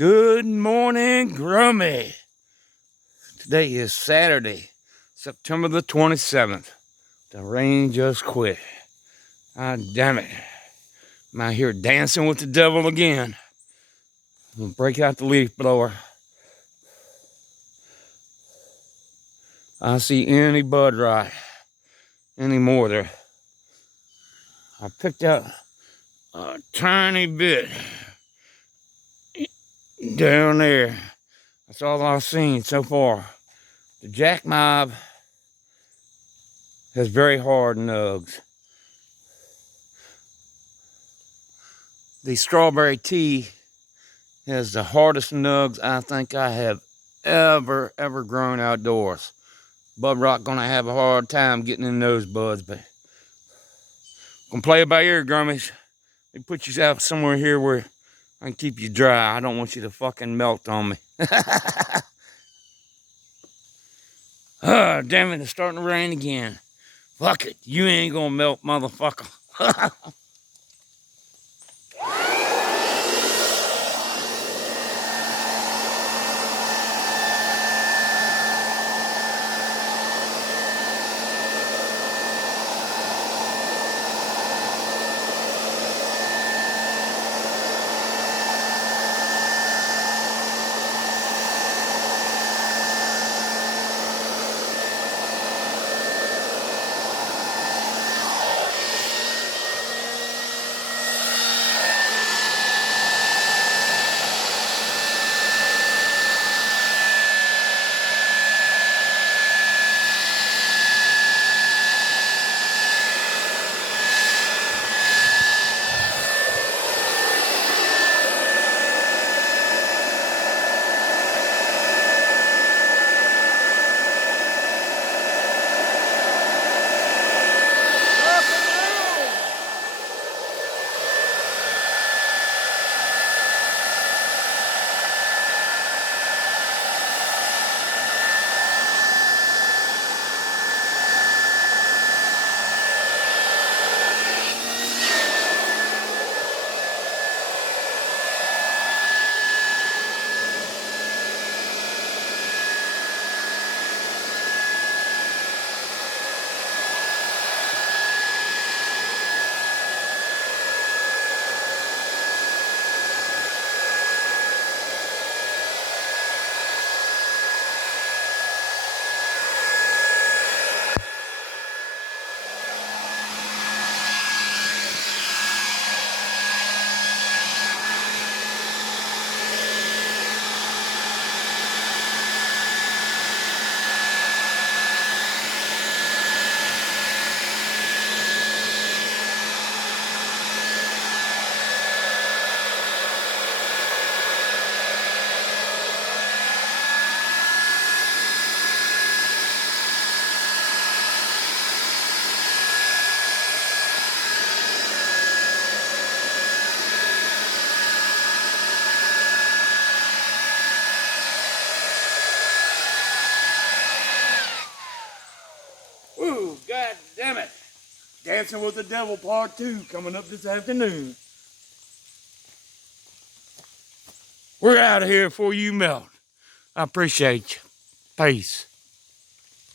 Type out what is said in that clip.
Good morning, Grummy. Today is Saturday, September the 27th. The rain just quit. Ah, damn it. I'm out here dancing with the devil again. I'm gonna break out the leaf blower. I see any bud rot anymore there. I picked out a tiny bit down there. That's all I've seen so far. The jackmob has very hard nugs. The strawberry tea has the hardest nugs I think I have ever grown outdoors. Bud rock gonna have a hard time getting in those buds, but gonna play it by ear, Grummies. They put you out somewhere here where I can keep you dry. I don't want you to fucking melt on me. Ah, damn it, it's starting to rain again. Fuck it, you ain't gonna melt, motherfucker. Woo, god damn it. Dancing with the Devil Part 2 coming up this afternoon. We're out of here before you melt. I appreciate you. Peace.